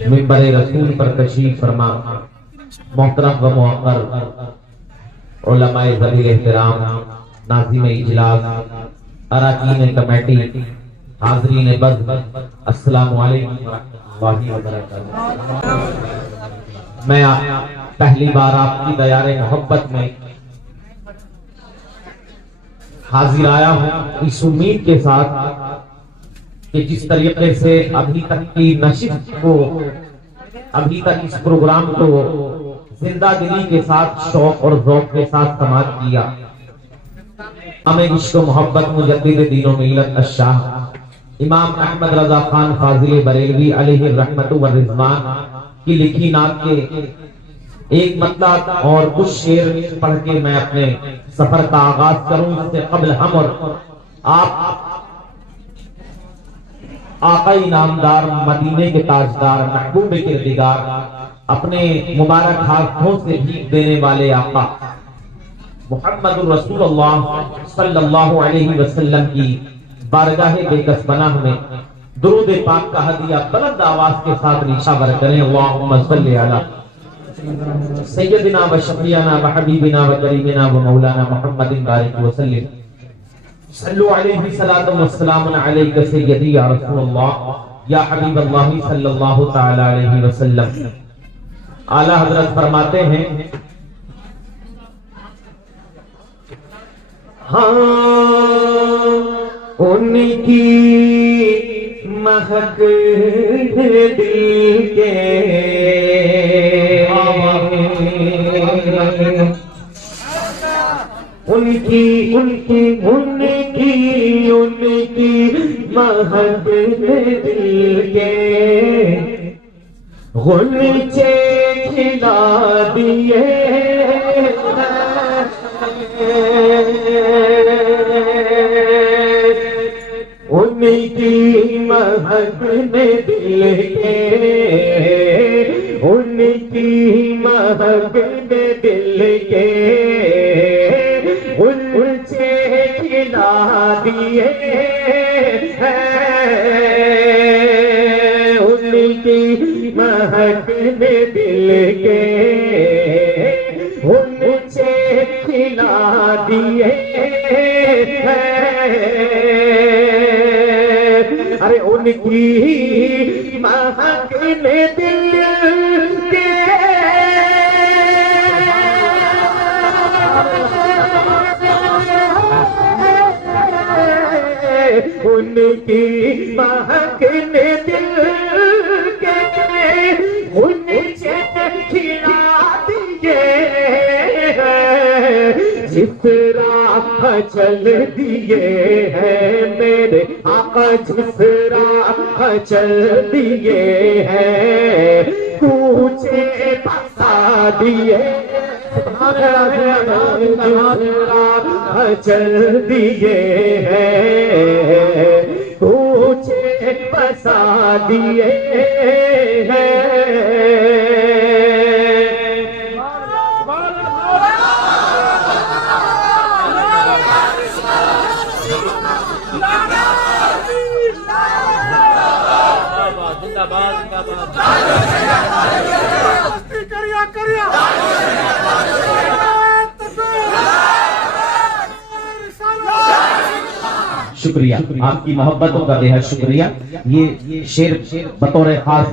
منبر رسول پر تشریف فرما محترم و موقر علماء ذلیل احترام، ناظم اجلاس، اراکین کمیٹی، حاضرین بزم، السلام علیکم ورحمۃ اللہ وبرکاتہ۔ میں پہلی بار آپ کی دیار محبت میں حاضر آیا ہوں اس امید کے ساتھ کہ جس طریقے سے ابھی تک کی نشست کو، ابھی تک اس پروگرام کو زندہ دلی کے ساتھ، شوق اور ذوق کے ساتھ سماعت کیا، ہمیں عشق و محبت مجدد دین و ملت الشاہ امام احمد رضا خان فاضل بریلوی علیہ الرحمت والرضوان کی لکھی نعت کے ایک مطلب اور کچھ شعر پڑھ کے میں اپنے سفر کا آغاز کروں۔ اس سے قبل ہم اور آپ آقائی نامدار، مدینے کے تاجدار، محبوب کردگار، اپنے مبارک ہاتھوں سے بھیک دینے والے آقا محمد الرسول اللہ صلی اللہ علیہ وسلم کی بارگاہ بے کس پناہ میں درود پاک کا ہدیہ بلند آواز کے ساتھ نشاور کریں۔ اللہم صلی علی سیدنا و شفیعنا و حبیبنا و کریمنا و مولانا محمد بارک وسلم۔ صلو علیہ صلاۃ و سلام علیک سیدی یا رسول اللہ یا حبیب اللہ صلی اللہ تعالی علیہ وسلم۔ اعلیٰ حضرت فرماتے ہیں، ہاں ان کی مہک دل کے ان کی مہک دل کے غنچے کھلا دیے، ان کی مہک دل کے، ان کی مہک دل کے غنچے کھلا دیے ہیں، ان کی مہک دل کے غنچے کھلا دیے ہیں، ارے ان کی مہک دل کے ان کی مہک دل کے غنچے کھلا دیے ہیں، جس راہ چل دیے ہیں میرے آقا، جس راہ چل دیے ہیں کوچے بسا دیے، چل دیے ہیں کوچے بسا دیے ہیں، شکریہ، آپ کی محبتوں کا بہت شکریہ۔ یہ شعر بطور خاص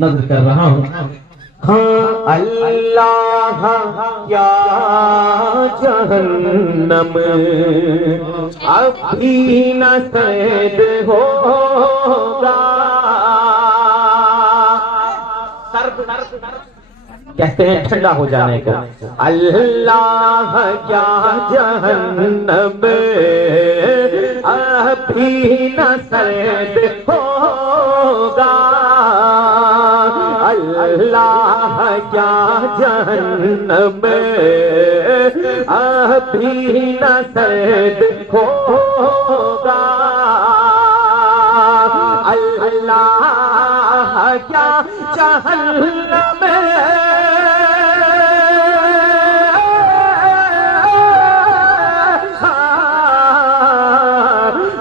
نظر کر رہا ہوں۔ ہاں اللہ کیا جہنم ابھی نہ سید ہوگا، کہتے ہیں ٹھنڈا ہو جانے کو، اللہ کیا جہنم ابھی نہ سید ہوگا، اللہ کیا جہنم ابھی نہ سید ہوگا، اللہ کیا جہنم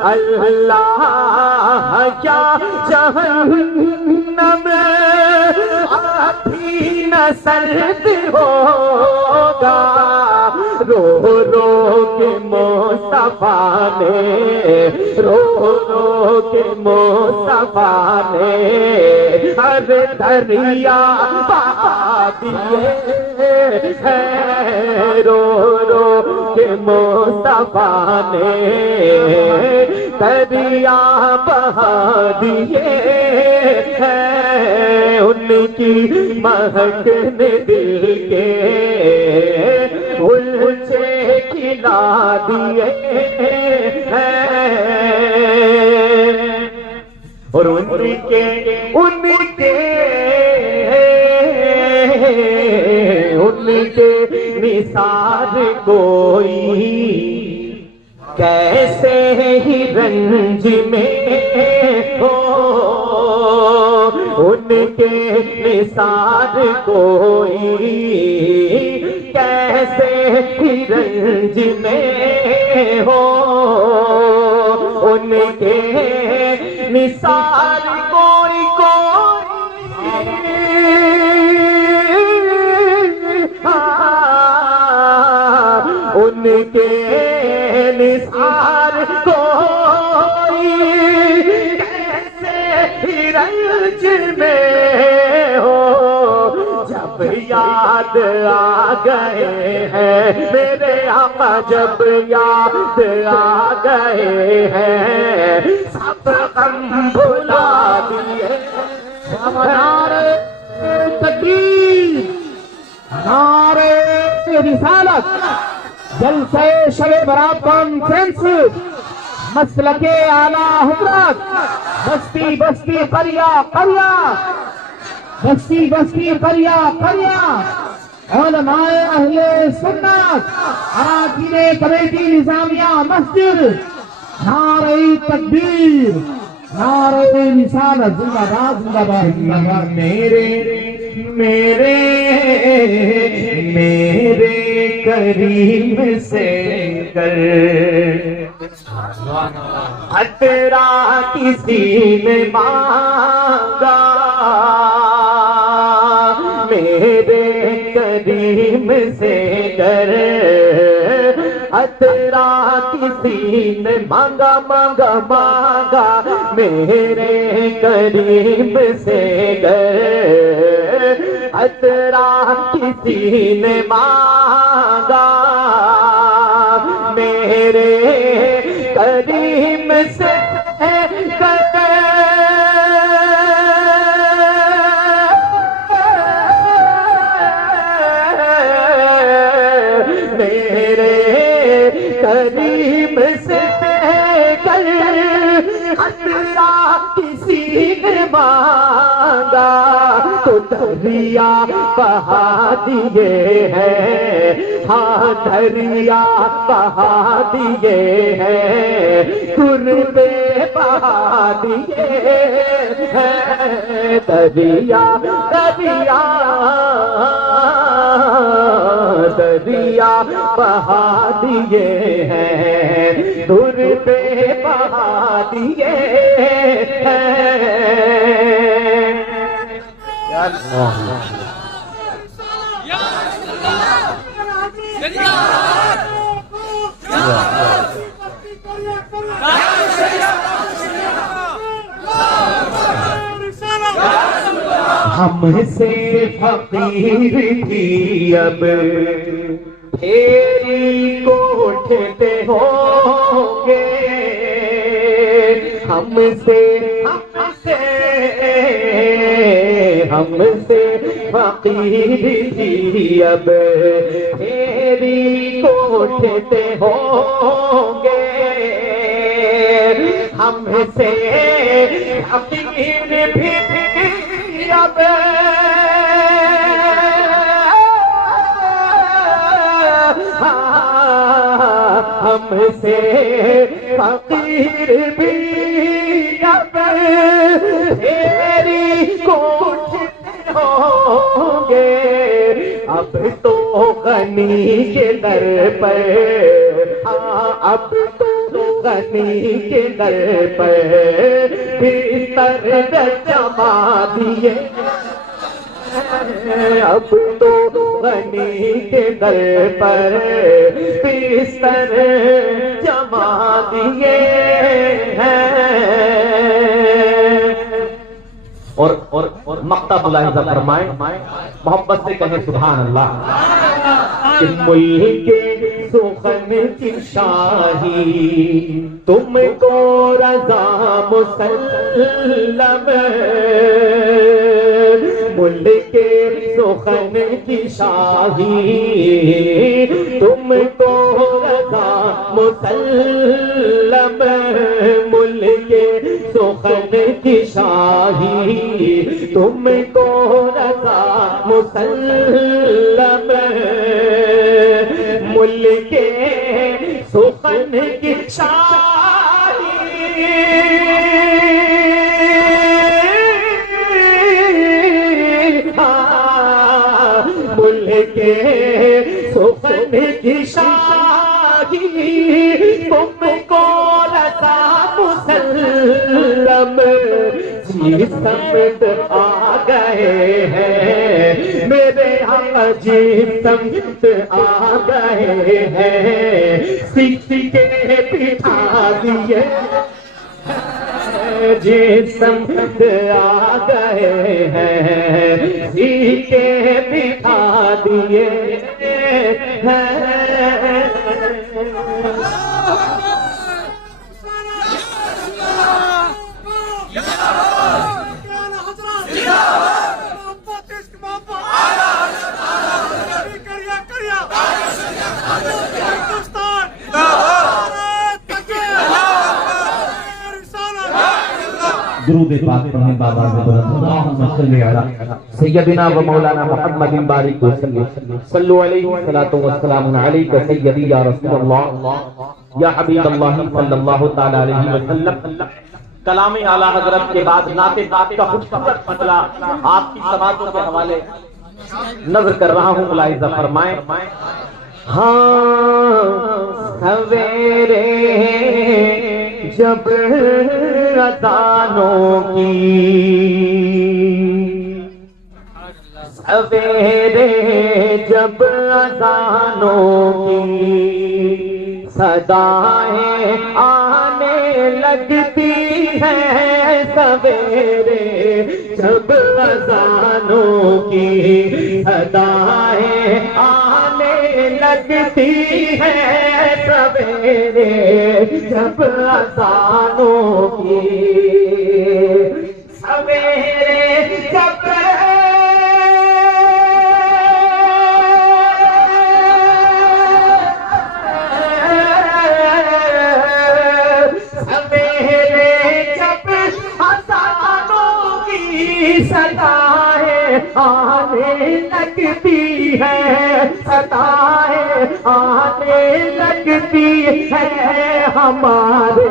اللہ کیا جہنم ابھی نہ سرد ہوگا، رو رو کے مصطفیٰ نے، رو رو کے مصطفیٰ نے ہر دریا بہا دیے ہیں، رو رو کے مصطفیٰ نے دریا بہا دیے ہیں، ان کی مہک نے دل کے غلچے کھلا دیے ہیں، اور ان کے نثار کوئی کیسے ہی رنج میں ہو، ان کے نثار کوئی کیسے ہی رنج میں ہو، ان کے نثار کوئی ان کے نثار کوئی کیسے ہی رنج میں ہو، جب یاد آ گئے ہیں میرے آقا، جب یاد آ گئے ہیں سب غم بھلا دیے، نعرہ تکبیر، نعرہ رسالت، جلسہ شب برات کانفرنس، مسلک اعلیٰ حضرت، بستی بستی قریہ قریہ، بستی بستی قریہ قریہ، علماء اہل سنت، اراکین کمیٹی نظامیہ مسجد، نعرہ تکبیر، نعرہ رسالت، زندہ باد زندہ باد، میرے کریم سے کر خطرہ کسی نے مانگا، میرے کریم سے کر خطرہ کسی نے مانگا، مانگا مانگا میرے کریم سے کر خطرہ کسی نے مانگا، میرے کریم سے کریم سے کر خطرہ کسی نے مانگا، تو دریا بہا دیے ہیں، ہاں دریا بہا دیے ہیں، قربے بہا دیے ہیں، دریا دریا دریا بہا دیے ہیں، دور پہ بہا دیے ہیں۔ ہم سے فقیر تھی اب پھیری کو اٹھتے ہوں گے، ہم سے فقیر تھی اب پھیری کو اٹھتے ہوں گے، ہم سے فقیر بھی اب ہم سے فقیر بھی اب تیری کوٹ ہوں گے، اب تو غنی کے در پر، ہاں اب تو غنی کے در پر بستر جما دیے، اب تو غنی کے در پر بستر جما دیے ہیں. اور مقطع ملاحظہ فرمائیں، محبت سے کہیں سبحان اللہ. کہ ملک سخن کی شاہی تم کو رضا مسلم، ملک سخن کی شاہی تم کو رضا مسلم، ملک سخن کی شاہی تم کو رضا مسلم، ملک سخن کی شاہی ملک سخن کی شاہی تم کو رضا مسلم، جی سمت آ گئے ہیں میرے آقا، جی سمت آ گئے ہیں، سکھ کے بٹھا دیے، جی سمت آ گئے ہیں، سکھ کے بٹھا دیے ہیں. درود پاک پڑھیں بابا سے بلند، اللہم صلی علی سیدنا و مولانا محمد بارک وسلم، صلو علیہ الصلوۃ والسلام علیک سیدی یا رسول اللہ یا حبیب اللہ صلی اللہ تعالی علیہ وسلم. کلام اعلیٰ حضرت کے بعد نعت پاک کا خوبصورت مطلع آپ کی سماعتوں کے حوالے نظر کر رہا ہوں، ملاحظہ فرمائیں. ہاں سویرے جب اذانوں کی، سویرے جب اذانوں کی صدائیں آنے لگتی ہیں، سویرے جب اذانوں کی صدائیں آنے لگتی ہیں، سویرے جب اذانوں کی، سویرے جب صدائیں آنے لگتی ہے، صدائیں آنے لگتی ہے، ہمارے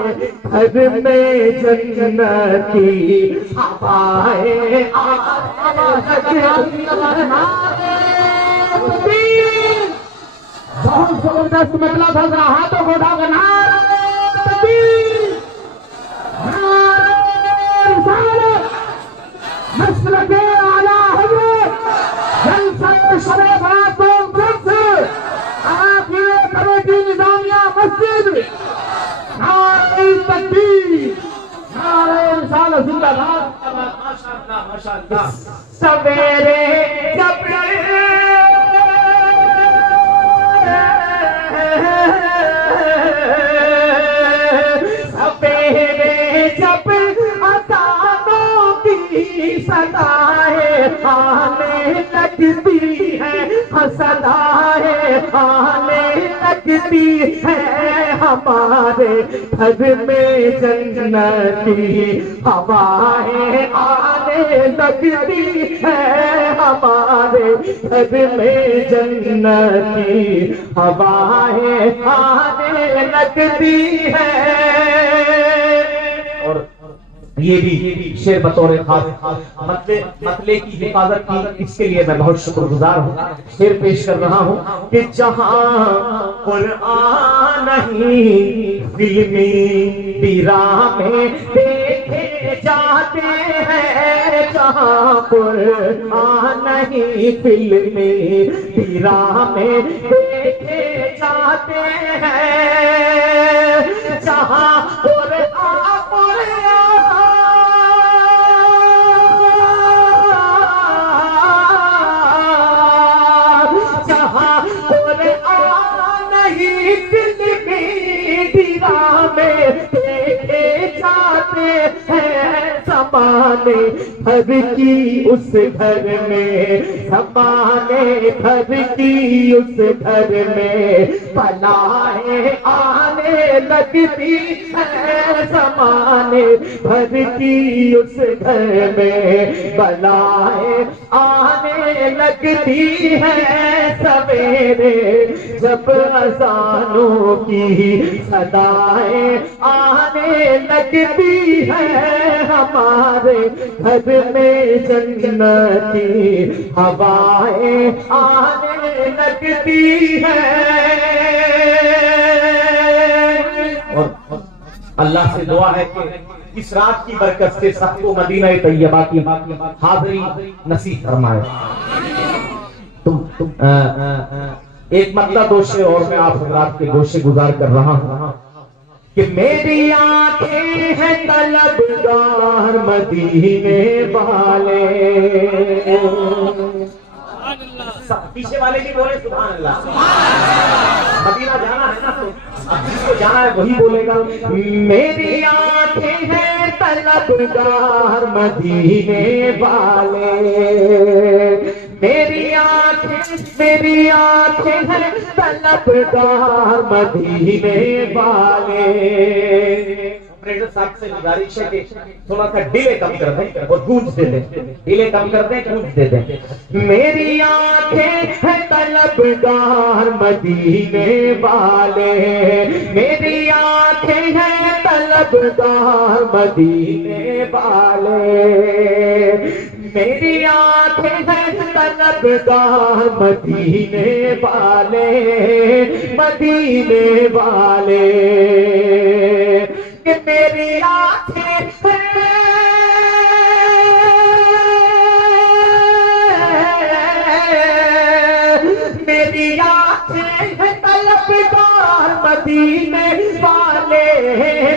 گھر میں جنتی ہوائیں آنے لگتی ہیں. بہت زبردست مطلب ہے، ذرا ہاتھوں کو اٹھا کر نعرہ تکبیر، نعرہ رسالت، مسلک اعلیٰ حضرت، جلسہ شب برات کانفرنس، عراقی کمیٹی نظامیہ مسجد، نعرہ تکبیر، نعرہ رسالت زندہ باد. سویرے جب صدائیں آنے لگتی ہیں، صدائیں آنے لگتی ہیں، ہمارے گھر میں جنتی ہوائیں آنے لگتی ہیں، ہمارے گھر میں جنتی ہوائیں آنے لگتی ہیں. اور یہ بھی شعر بطور خاص مطلع کی حفاظت کی، اس کے لیے میں بہت شکر گزار ہوں. شعر پیش کر رہا ہوں کہ جہاں قرآن نہیں فلمی بیرا میں دیکھے جاتے ہیں جہاں قرآن نہیں فلمی ڈرامے دیکھے جاتے ہیں جہاں زمانے بھر کی اس گھر میں زمانے بھر کی اس گھر میں بلائیں آنے لگتی ہے زمانے بھر کی اس گھر میں بلائیں آنے لگتی ہے سویرے جب اذانوں کی صدائیں آنے لگتی ہے ہمارے گھر میں جنتی ہوائیں آنے لگتی ہیں اور اللہ سے دعا ہے کہ اس رات کی برکت سے سب کو مدینہ طیبہ کی حاضری نصیب فرمائے. ایک مطلب گوشے اور میں آپ حضرات کے گوشے گزار کر رہا ہوں کہ میری آنکھیں ہیں طلبگار مدینے والے. پیچھے والے بھی بولے سبحان اللہ. مدینہ جانا ہے نا تو اب جس کو جانا ہے وہی بولے گا. میری آنکھیں ہیں طلبگار مدینے والے میری آنکھیں ہیں طلبگار مدینے والے. آپریٹر صاحب سے گزارش ہے کہ تھوڑا سا ڈیلے کم کر دیں اور گونج دے دیں. ڈیلے کم کر دیں گونج دے دیں. میری آنکھیں ہیں طلبگار مدینے والے میری آنکھیں ہیں طلبگار مدینے والے میری آنکھیں ہیں طلبگار مدینے والے کہ میری آنکھیں میری آنکھیں ہیں طلبگار مدینے والے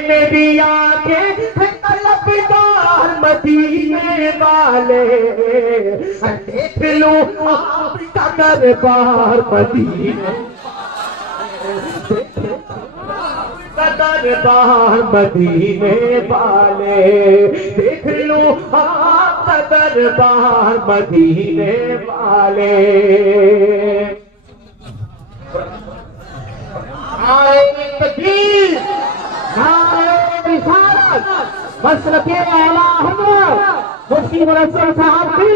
میری آنکھیں ہیں طلبگار مدینے والے. دیکھ لوں آپ کا دربار مدینے دربار مدینے والے دیکھ لوں آپ کا دربار مدینے والے. مسلک اعلیٰ حضرت مفتی مرسل صاحب کی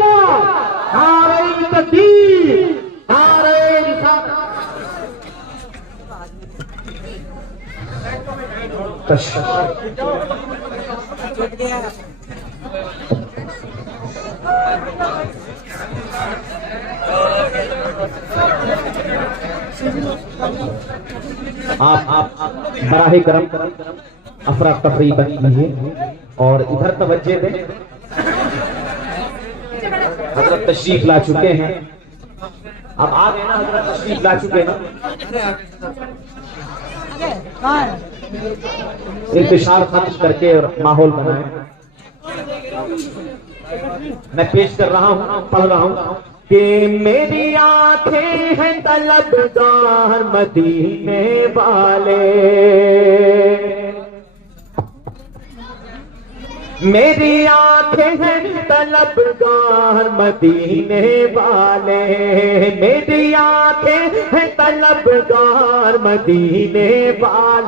نعرہ تکبیر نعرہ رسالت. آپ براہ کرم افراتفری بن کیجیے اور ادھر توجہ دیں. حضرت تشریف لا چکے ہیں. اب آ گئے نا حضرت تشریف لا چکے نا. انتشار ختم کر کے اور ماحول بنائیں. میں پیش کر رہا ہوں پڑھ رہا ہوں کہ میری آنکھیں ہیں طلبگار مدینے والے میری آنکھیں ہیں طلبگار مدینے والے میری آنکھیں ہیں طلبگار مدینے والے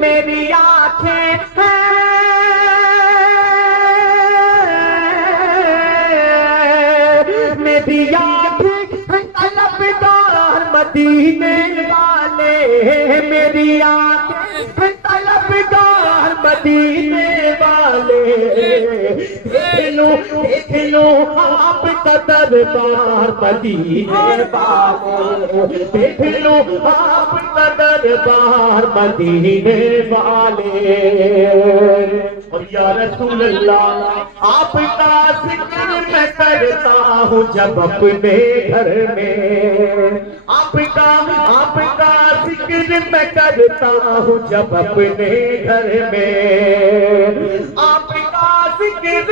میری آنکھیں میری آنکھیں طلبگار مدینے والے میری آنکھیں طلبگار مدینے والے دیکھ لو آپ کا دربار مدینے والے دیکھ لو آپ کا دربار مدینے والے، اور یا رسول اللہ آپ کا ذکر میں کرتا ہوں جب اپنے گھر میں، آپ کا ذکر میں کرتا ہوں جب اپنے گھر میں، آپ کا ذکر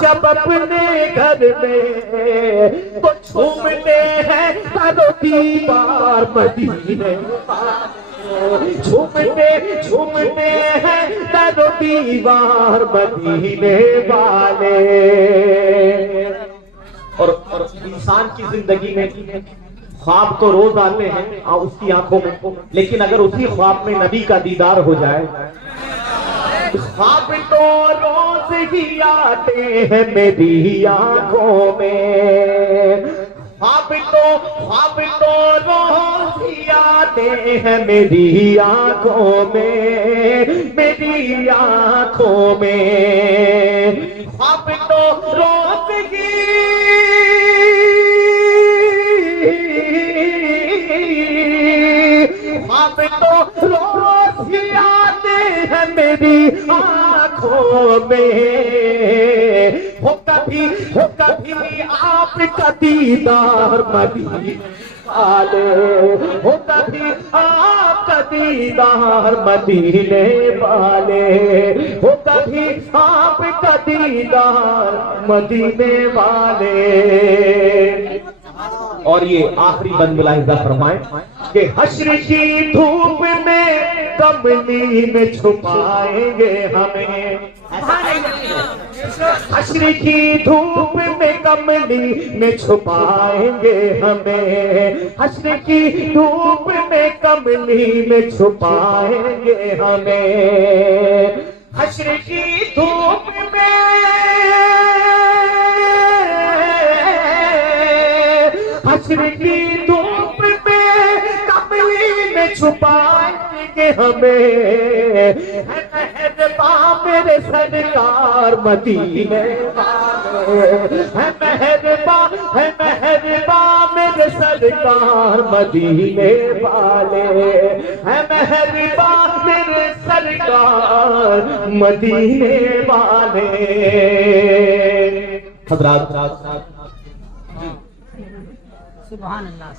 جب اپنے گھر میں تو جھومتے ہیں در و دیوار مدینے والے، جھومتے ہیں در و دیوار مدینے والے۔ اور انسان کی زندگی میں خواب تو روز آتے ہیں اس کی آنکھوں میں، لیکن اگر اسی خواب میں نبی کا دیدار ہو جائے، خواب تو روز ہی آتے ہیں میری آنکھوں میں، خواب تو روز ہی آتے ہیں میری آنکھوں میں، میری آنکھوں میں، خواب تو روز ہی خواب تو روز ہی آتے ہیں میری آنکھوں میں، ہو کبھی آپ کا دیدار مدینے والے، ہو کبھی آپ کا دیدار مدینے والے، ہو کبھی آپ کا دیدار مدینے والے۔ اور یہ آخری بند ملاحظہ فرمائیں کہ حشر کی دھوپ میں کملی میں چھپائیں گے ہمیں، حشر کی دھوپ میں کملی میں چھپائیں گے ہمیں، حشر کی دھوپ میں کملی میں چھپائیں گے ہمیں، حشر کی دھوپ میں حشر کی دھوپ میں کملی میں چھپائیں گے ہمیں، ہے مہرباں میرے سرکار مدینے والے، ہے مہرباں میرے سرکار مدینے والے، ہے مہرباں میرے سرکار مدینے والے۔ حضرات سبحان اللہ،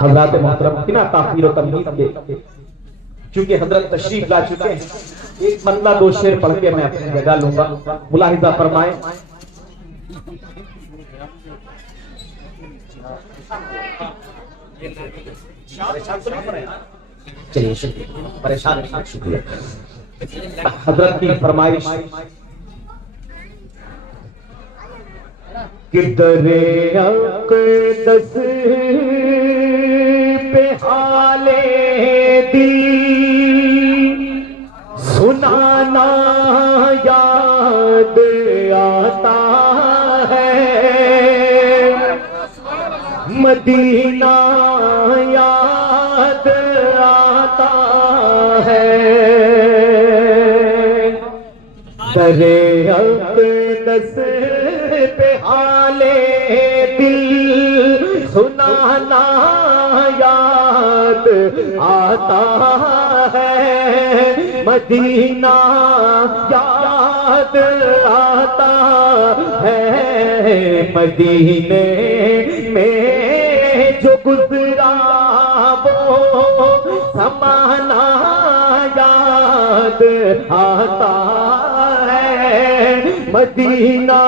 حضرات محترم بنا تاخیر و تمہید کے چونکہ حضرت تشریف لا چکے ہیں، ایک مرتبہ دو شعر پڑھ کے میں اپنی جگہ لوں گا، ملاحظہ فرمائیں۔ چلیے پریشان شکریہ۔ حضرت کی فرمائش کہ در اقدس پہ حال دل سنانا یاد آتا ہے، مدینہ یاد آتا ہے، در اقدس پہ حال دل سنانا یاد آتا ہے، مدینہ یاد آتا ہے، مدینے میں جو گزرا وہ زمانہ یاد آتا ہے، مدینہ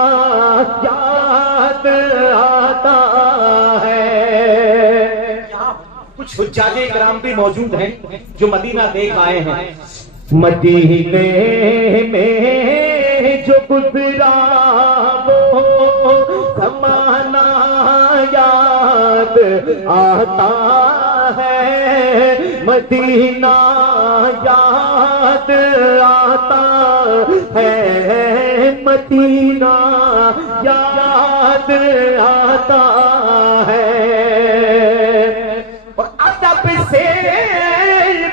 یاد آتا ہے۔ کچھ حجاج کرام بھی موجود ہیں جو مدینہ دیکھ آئے ہیں، مدینے میں جو گزرا وہ زمانہ یاد آتا ہے، مدینہ یاد آتا ہے، مدینہ یاد آتا ہے۔ اور ادب سے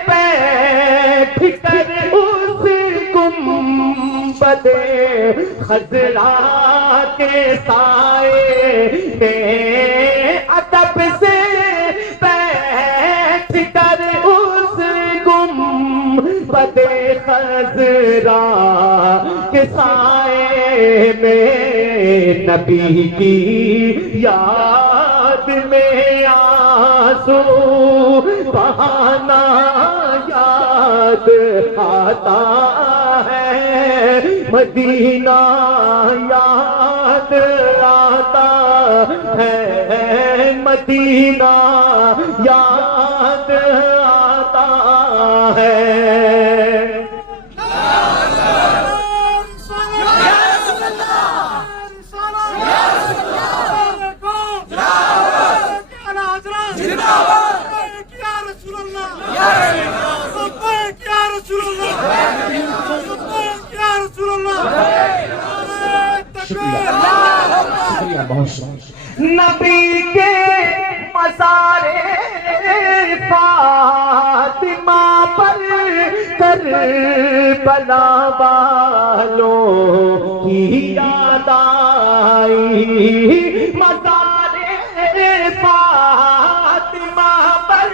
بیٹھ کر اس گنبد خضرا کے سائے میں ادب سے بیٹھ کر اس گنبد خضرا کے سائے میں نبی کی یاد میں آنسو بہانا یاد آتا ہے، مدینہ یاد آتا ہے، مدینہ یاد آتا ہے۔ نبی کے مزار فاطمہ پر کربلا والوں کی یاد آئی، مزار فاطمہ پر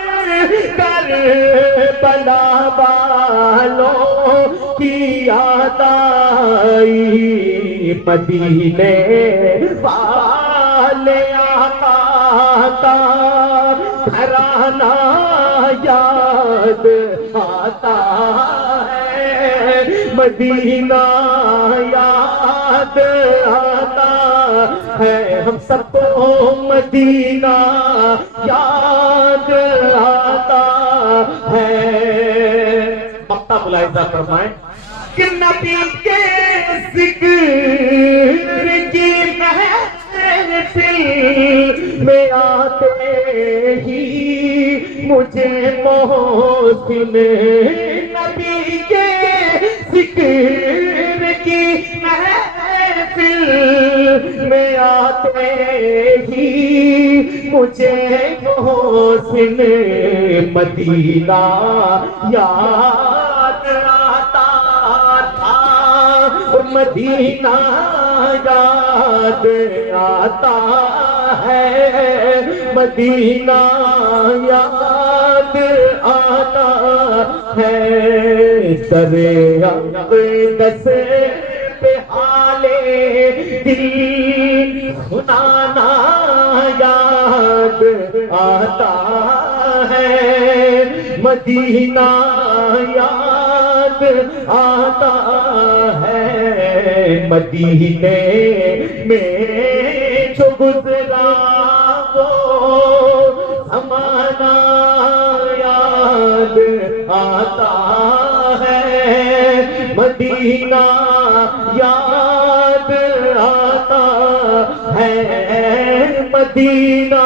کربلا والوں کی یاد آئی، مدینے والے آقا کا گھرانہ یاد آتا ہے، مدینہ یاد آتا ہے، ہم سب کو مدینہ یاد آتا ہے۔ مقطع ملاحظہ فرمائیں کہ نبی کے ذکر کی محفل میں آتے ہی مجھے محسن، نبی کے ذکر کی محفل میں آتے ہی مجھے محسن، مدینہ یاد آتا تھا، مدینہ یاد آتا ہے، مدینہ یاد آتا ہے، در اقدس پہ حالے دل سنانا یاد آتا ہے، مدینہ یاد آتا ہے، مدینے میں جو گزرا وہ زمانہ یاد آتا ہے، مدینہ یاد آتا ہے، مدینہ